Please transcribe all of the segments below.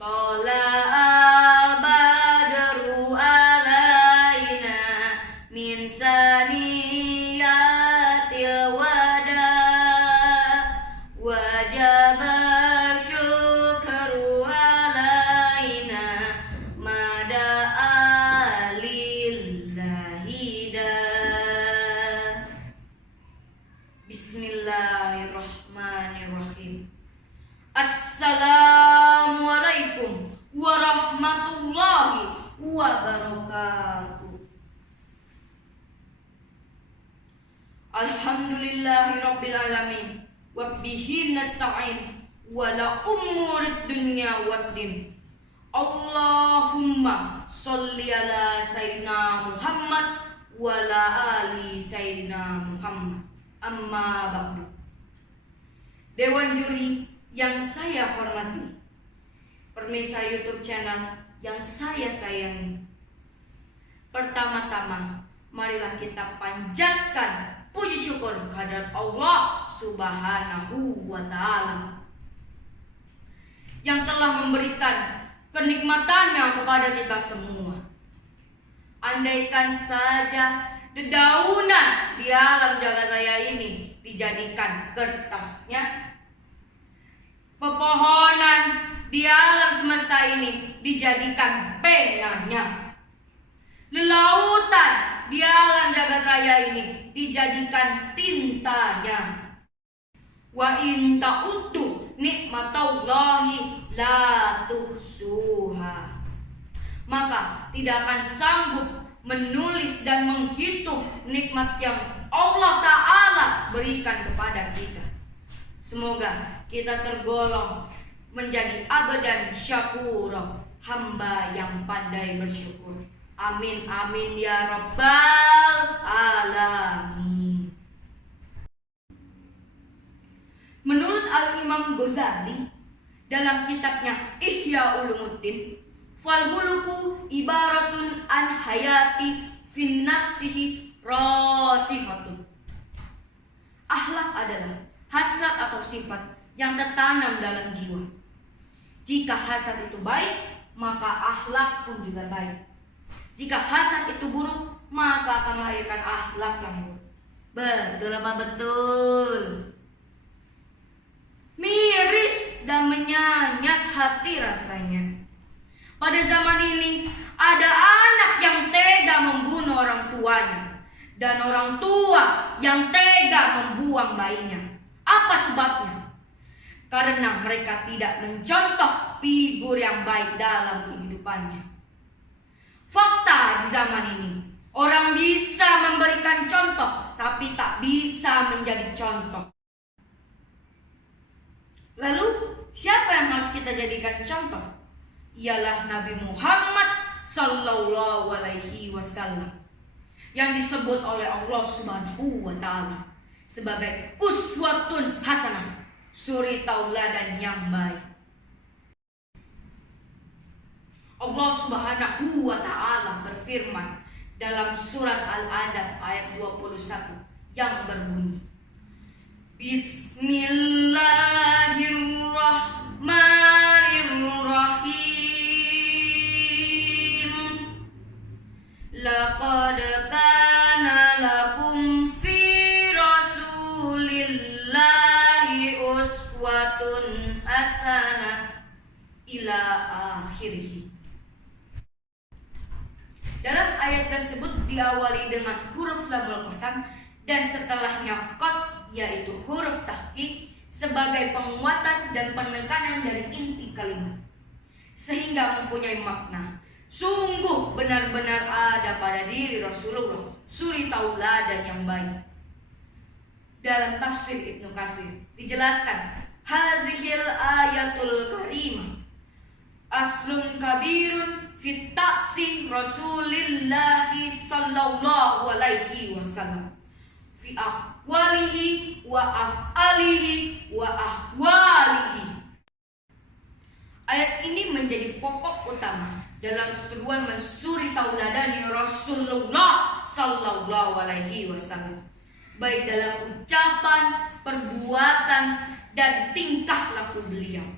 Tala'al badru alaina min saniyatil wada wajaba syukru alaina mada'a lillahi da. Bismillahirrahmanirrahim. Assalamualaikum warahmatullahi wabarakatuh. Alhamdulillahi rabbil alamin wa bihi nasta'in wa la umurid dunya waddin. Allahumma sholli ala sayyidina Muhammad wa ala ali sayyidina Muhammad. Amma ba'du. Dewan juri yang saya hormati, pemirsa YouTube channel yang saya sayangi, pertama-tama marilah kita panjatkan puji syukur kehadirat Allah Subhanahu wa Ta'ala yang telah memberikan kenikmatannya kepada kita semua. Andaikan saja dedaunan di alam jagat raya ini dijadikan kertasnya, pepohonan di alam semesta ini dijadikan penanya, lelautan di alam jagat raya ini dijadikan tintanya. Wa in ta'uddu nikmatallahi la tuhsuha. Maka tidak akan sanggup menulis dan menghitung nikmat yang Allah Ta'ala berikan kepada kita. Semoga kita tergolong menjadi abadan syakura, hamba yang pandai bersyukur. Amin amin ya rabbal alamin. Menurut Al-Imam Ghazali dalam kitabnya Ihya Ulumuddin, fal huluku ibaratun an hayati fin nafsihi rasihatun. Akhlak adalah hasrat atau sifat yang tertanam dalam jiwa. Jika hasad itu baik, maka akhlak pun juga baik. Jika hasad itu buruk, maka akan melahirkan akhlak yang buruk. Betul apa betul? Miris dan menyayat hati rasanya. Pada zaman ini ada anak yang tega membunuh orang tuanya dan orang tua yang tega membuang bayinya. Apa sebabnya? Karena mereka tidak mencontoh figur yang baik dalam kehidupannya. Fakta di zaman ini, orang bisa memberikan contoh, tapi tak bisa menjadi contoh. Lalu, siapa yang harus kita jadikan contoh? Ialah Nabi Muhammad Sallallahu Alaihi Wasallam, yang disebut oleh Allah Subhanahu wa Ta'ala sebagai uswatun hasanah, suri tauladan yang baik. Allah Subhanahu wa Ta'ala berfirman dalam surat Al-Ahzab ayat 21 yang berbunyi, Bismillahirrahmanirrahim. Laqad kana lakum fi rasulillahi uswatun hasanah ila akhirih. Dalam ayat tersebut diawali dengan huruf lamul qasam dan setelahnya qad, yaitu huruf tahqiq sebagai penguatan dan penekanan dari inti kalimat, sehingga mempunyai makna sungguh benar-benar ada pada diri Rasulullah suri tauladan yang baik. Dalam tafsir Ibnu Katsir dijelaskan, hazihil ayatul karimah aslun kabirun fit ta'sin Rasulillahi sallallahu alaihi wasallam fi aqwalihi wa af'alihi wa ahwalihi. Ayat ini menjadi pokok utama dalam seruan mensuri tauladani Rasulullah sallallahu alaihi wasallam, baik dalam ucapan, perbuatan, dan tingkah laku beliau.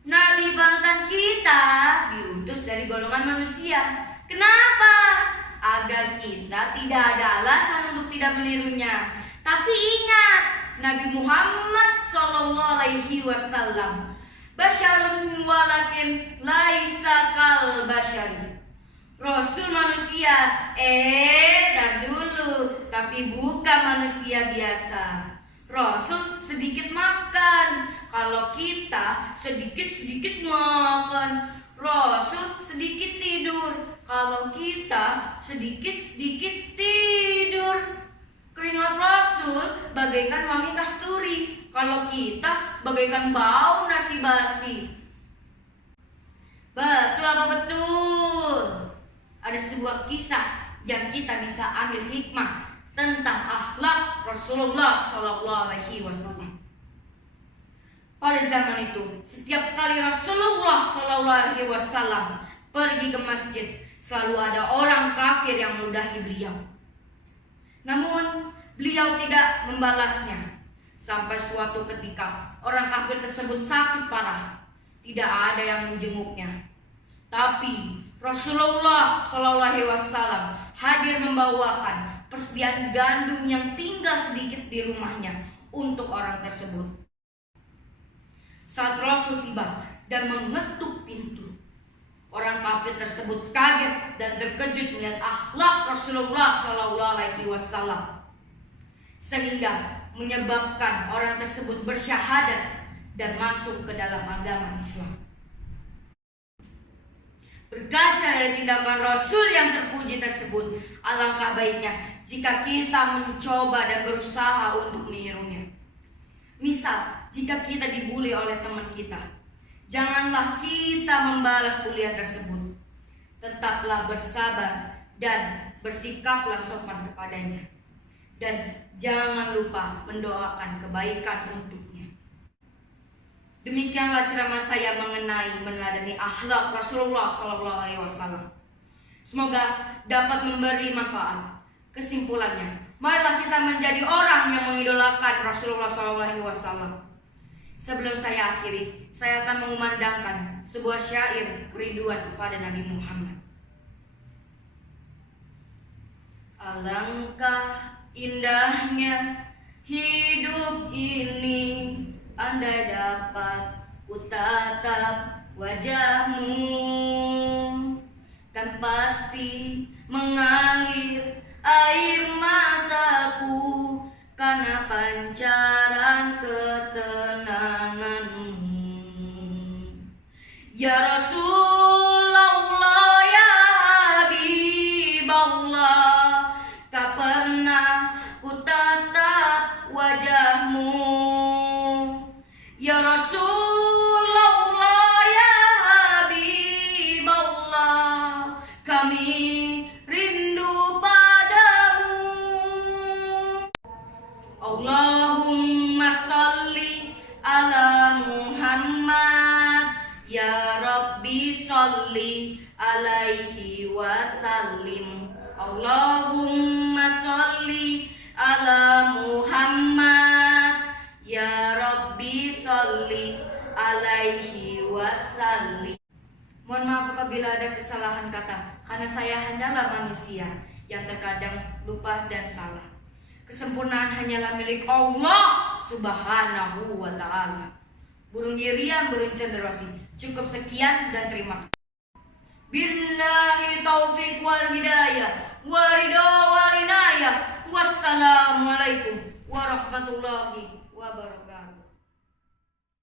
Nabi panutan kita diutus dari golongan manusia. Kenapa? Agar kita tidak ada alasan untuk tidak menirunya. Tapi ingat, Nabi Muhammad SAW basyarun walakin laisa kal basyari. Rasul manusia, tar dulu, tapi bukan manusia biasa. Rasul sedikit makan, kalau kita sedikit-sedikit makan. Rasul sedikit tidur, kalau kita sedikit-sedikit tidur. Keringat Rasul bagaikan wangi kasturi, kalau kita bagaikan bau nasi basi. Betul apa betul? Ada sebuah kisah yang kita bisa ambil hikmah tentang akhlak Rasulullah SAW. Pada zaman itu, setiap kali Rasulullah SAW pergi ke masjid, selalu ada orang kafir yang meludahi beliau. Namun, beliau tidak membalasnya. Sampai suatu ketika, orang kafir tersebut sakit parah. Tidak ada yang menjenguknya. Tapi, Rasulullah SAW hadir membawakan persediaan gandum yang tinggal sedikit di rumahnya untuk orang tersebut. Saat Rasul tiba dan mengetuk pintu, orang kafir tersebut kaget dan terkejut melihat akhlak Rasulullah SAW, sehingga menyebabkan orang tersebut bersyahadat dan masuk ke dalam agama Islam. Berkaca dari tindakan Rasul yang terpuji tersebut, alangkah baiknya jika kita mencoba dan berusaha untuk menirunya. Misal, jika kita dibuli oleh teman kita, janganlah kita membalas bulian tersebut. Tetaplah bersabar dan bersikaplah sopan kepadanya. Dan jangan lupa mendoakan kebaikan untuknya. Demikianlah ceramah saya mengenai meneladani akhlak Rasulullah SAW. Semoga dapat memberi manfaat. Kesimpulannya, marilah kita menjadi orang yang mengidolakan Rasulullah SAW. Sebelum saya akhiri, saya akan mengumandangkan sebuah syair kerinduan kepada Nabi Muhammad. Alangkah indahnya hidup ini, andai dapat ku tatap wajahmu, kan pasti mengalir air mataku karena pancaran ketenanganmu. Ya Rasulullah, ya Habiballah, tak pernah ku tatap wajahmu. Ya Rasulullah, ya Habiballah, kami rindu padamu. Allahumma salli ala Muhammad, ya Rabbi salli alaihi wasallim. Allahumma salli ala Muhammad, ya Rabbi salli alaihi wasallim. Mohon maaf apabila ada kesalahan kata, karena saya hanyalah manusia yang terkadang lupa dan salah. Kesempurnaan hanyalah milik Allah Subhanahu wa ta'ala. Burung dirian, burung cenderawasih. Cukup sekian dan terima kasih. Billahi taufiq wal hidayah, wa ridho wal inayah. Wassalamualaikum warahmatullahi wabarakatuh.